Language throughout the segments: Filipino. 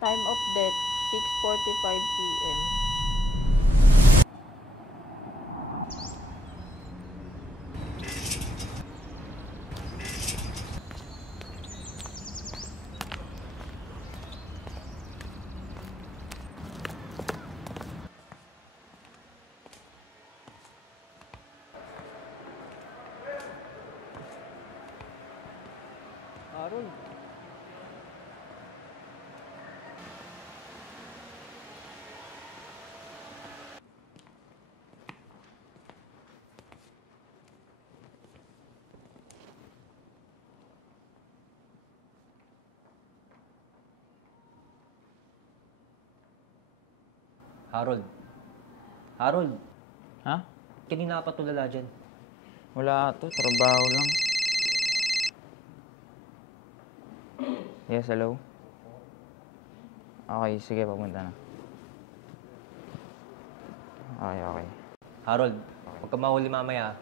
Time of death, 6:45 p.m. Harold. Harold. Harold, Ha? kanina ka pa tulala dyan. Wala to, trabaho lang. Yes, hello? Okay, sige, papunta na. Okay. Harold, huwag ka mahuli mamaya.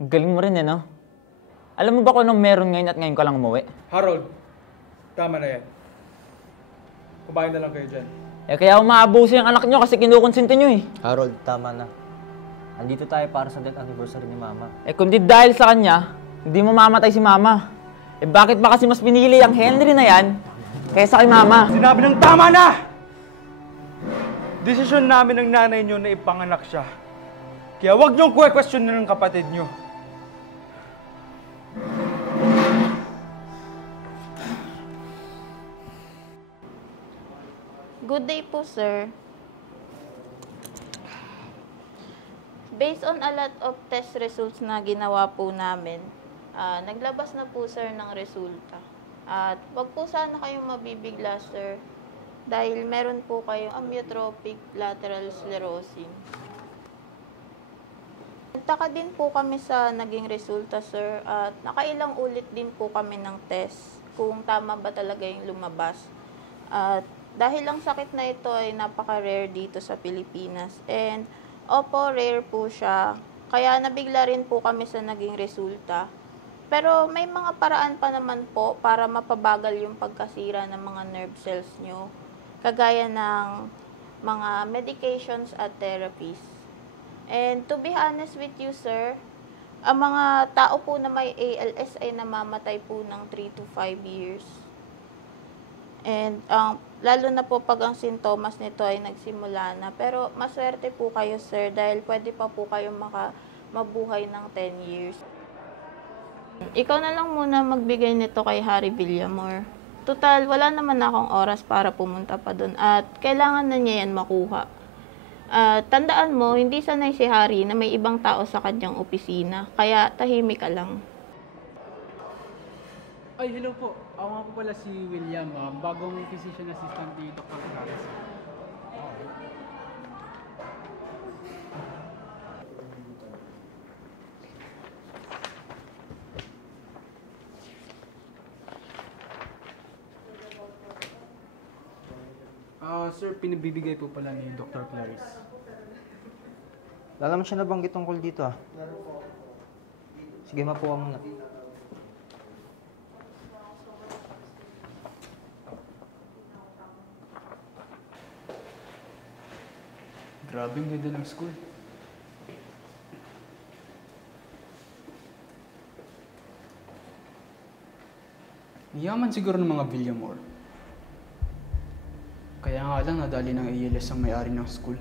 Ang galing mo rin no? Alam mo ba kung anong meron ngayon at ngayon ka lang umuwi? Harold, tama na yan. Kumain na lang kayo dyan. Kaya umaabuso yung anak nyo kasi kinukonsinti nyo Harold, tama na. Andito tayo para sa death anniversary ni Mama. Kung di dahil sa kanya, hindi mo mamatay si Mama. Bakit ba kasi mas pinili ang Henry na yan kaysa kay Mama? Sinabi ng tama na! Desisyon namin ng nanay nyo na ipanganak siya. Kaya huwag niyong question na ng kapatid nyo. Good day po, sir. Based on a lot of test results na ginawa po namin, naglabas na po, sir, ng resulta. At wag po sana kayong mabibigla, sir, dahil meron po kayong amyotrophic lateral sclerosis. Nagtaka din po kami sa naging resulta, sir, at nakailang ulit din po kami ng test kung tama ba talaga yung lumabas. At dahil ang sakit na ito ay napaka-rare dito sa Pilipinas. And opo, rare po siya. Kaya nabigla rin po kami sa naging resulta. Pero may mga paraan pa naman po para mapabagal yung pagkasira ng mga nerve cells nyo. Kagaya ng mga medications at therapies. And to be honest with you, sir, ang mga tao po na may ALS ay namamatay po ng 3 to 5 years. And lalo na po pag ang sintomas nito ay nagsimula na. Pero maswerte po kayo, sir, dahil pwede pa po kayong mabuhay ng 10 years. Ikaw na lang muna magbigay nito kay Harry Villamor. Total, wala naman akong oras para pumunta pa doon at kailangan na niya yan makuha. Tandaan mo, hindi sanay si Harry na may ibang tao sa kanyang opisina, kaya tahimik ka lang. Ay, hello po. Ako nga po pala si William, bagong physician assistant ni Dr. Clarice. Sir, pinabibigay po pala ni Dr. Clarice. Wala naman siya nabanggit tungkol dito Sige, mapuha muna. Grabe, ang ganda ng school. Yaman siguro ng mga Villamor. Kaya nga lang nadali ng ALS ang may-ari ng school.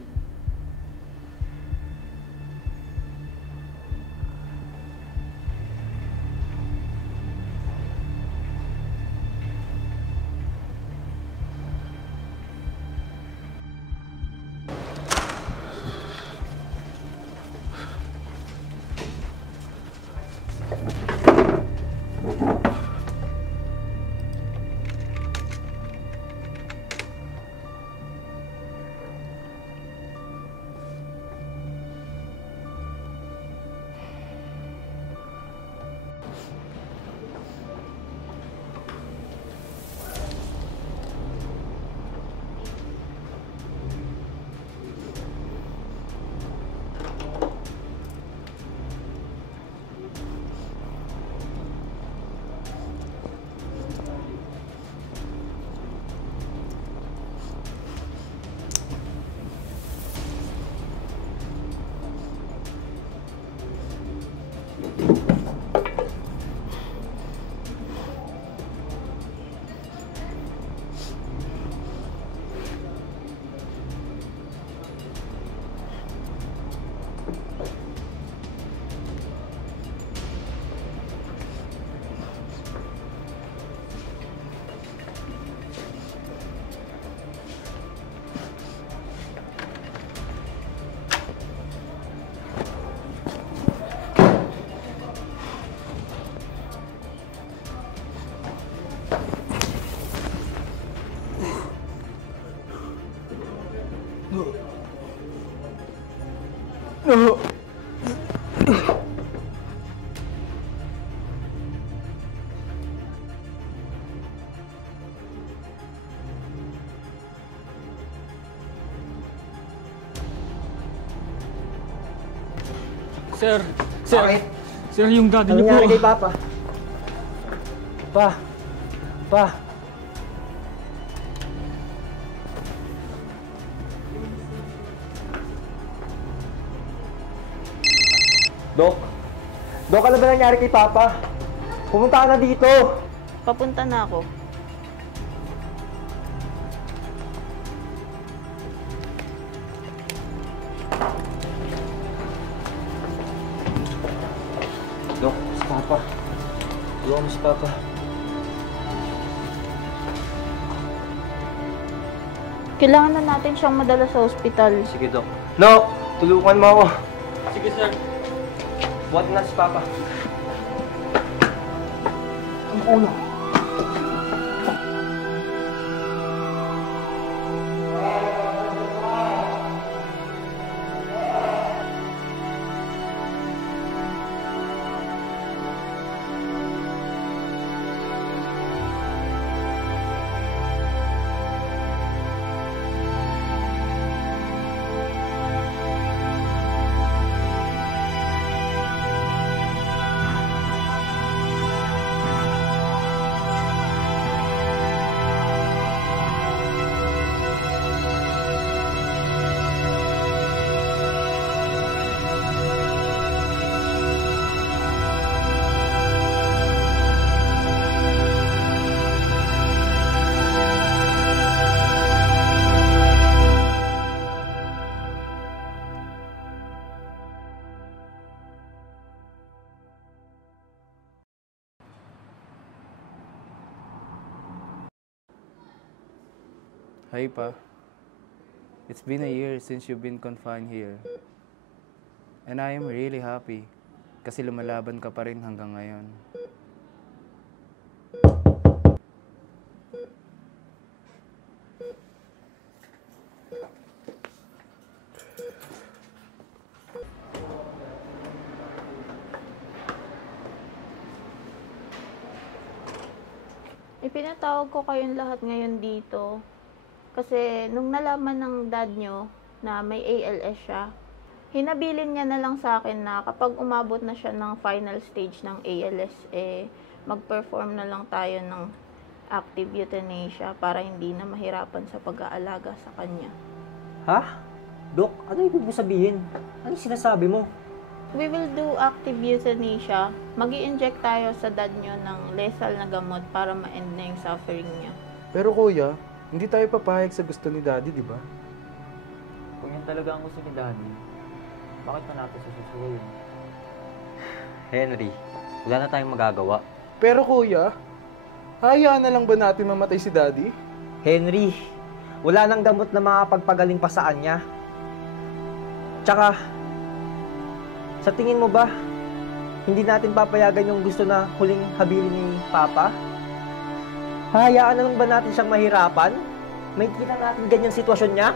Sir, Bakit? sir, yung daddy Ano niyo po. nangyari kay Papa? Pa. Dok? Dok, ano ba nangyari kay Papa? Pumunta ka na dito. Papunta na ako. Dok, si Papa. Tulungan mo si Papa. Kailangan na natin siyang madala sa ospital. Sige, Dok. No! Tulungan mo ako. Sige, sir. Buhat na si Papa. Hi, Pa. It's been a year since you've been confined here. And I am really happy kasi lumalaban ka pa rin hanggang ngayon. Ipinatawag ko kayong lahat ngayon dito. Kasi nung nalaman ng dad nyo na may ALS siya, hinabilin niya na lang sa akin na kapag umabot na siya ng final stage ng ALS, mag-perform na lang tayo ng active euthanasia para hindi na mahirapan sa pag-aalaga sa kanya. Ha? Dok, ano ibig mo sabihin? Ano yung sinasabi mo? We will do active euthanasia. Mag-i-inject tayo sa dad nyo ng lethal na gamot para ma-end na yung suffering niya. Pero kuya, hindi tayo papayag sa gusto ni Daddy, di ba? Kung yan talaga ang gusto ni Daddy, bakit pa natin sususuhin? Henry, wala na tayong magagawa. Pero kuya, hayaan na lang ba natin mamatay si Daddy? Henry, wala nang gamot na makapagpagaling pa sa kanya. Tsaka, sa tingin mo ba, hindi natin papayagan yung gusto na huling habilin ni Papa? Hayaan na lang ba natin siyang mahirapan? May kita natin ganyang sitwasyon niya?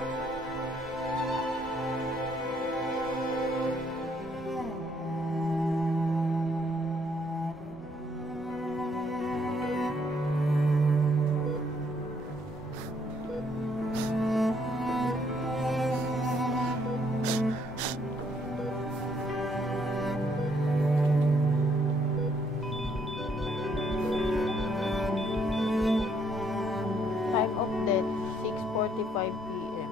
Time of death, 6:45 p.m.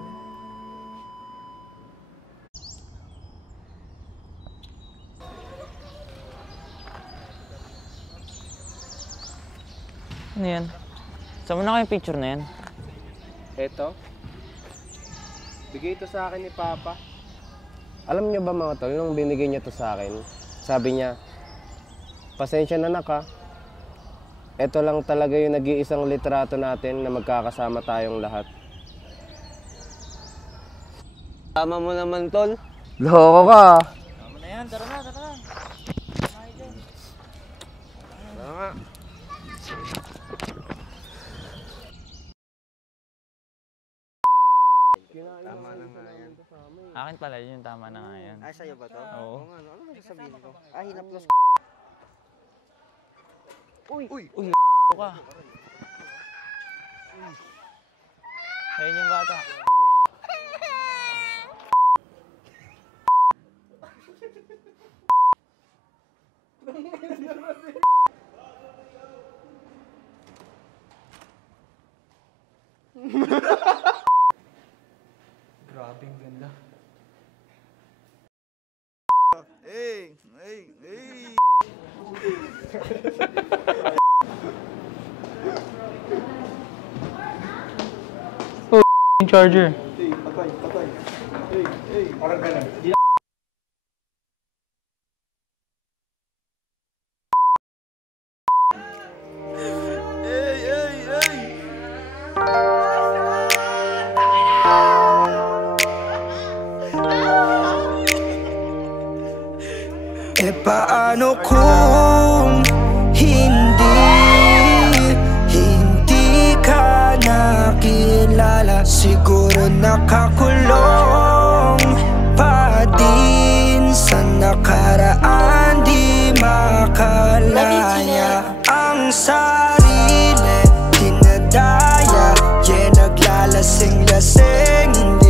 Ano yan? Saan mo na kayong picture na yan? Eto. Bigay ito sa akin ni Papa. Alam niyo ba mga tol, nung binigay niya to sa akin, sabi niya, pasensya na anak ha. Ito lang talaga yung nag-iisang litrato natin na magkakasama tayong lahat. Tama mo naman tol. Loko ka. Tama na yan, tara na, tara na. Tama nga. Akin akin pala yun, tama na nga yan. Ay, sa'yo ba to? Oo. Nga, no? Ano yung sabihin ko? Ah, hinaplos. Uy, ka. Ayun yung bata. Grabe, ang ganda. Charger. E paano kung hindi ka nakilala? Siguro nakakulong pa din sa nakaraan, di makalaya ang sarili, dinadaya, naglalasing-lasing.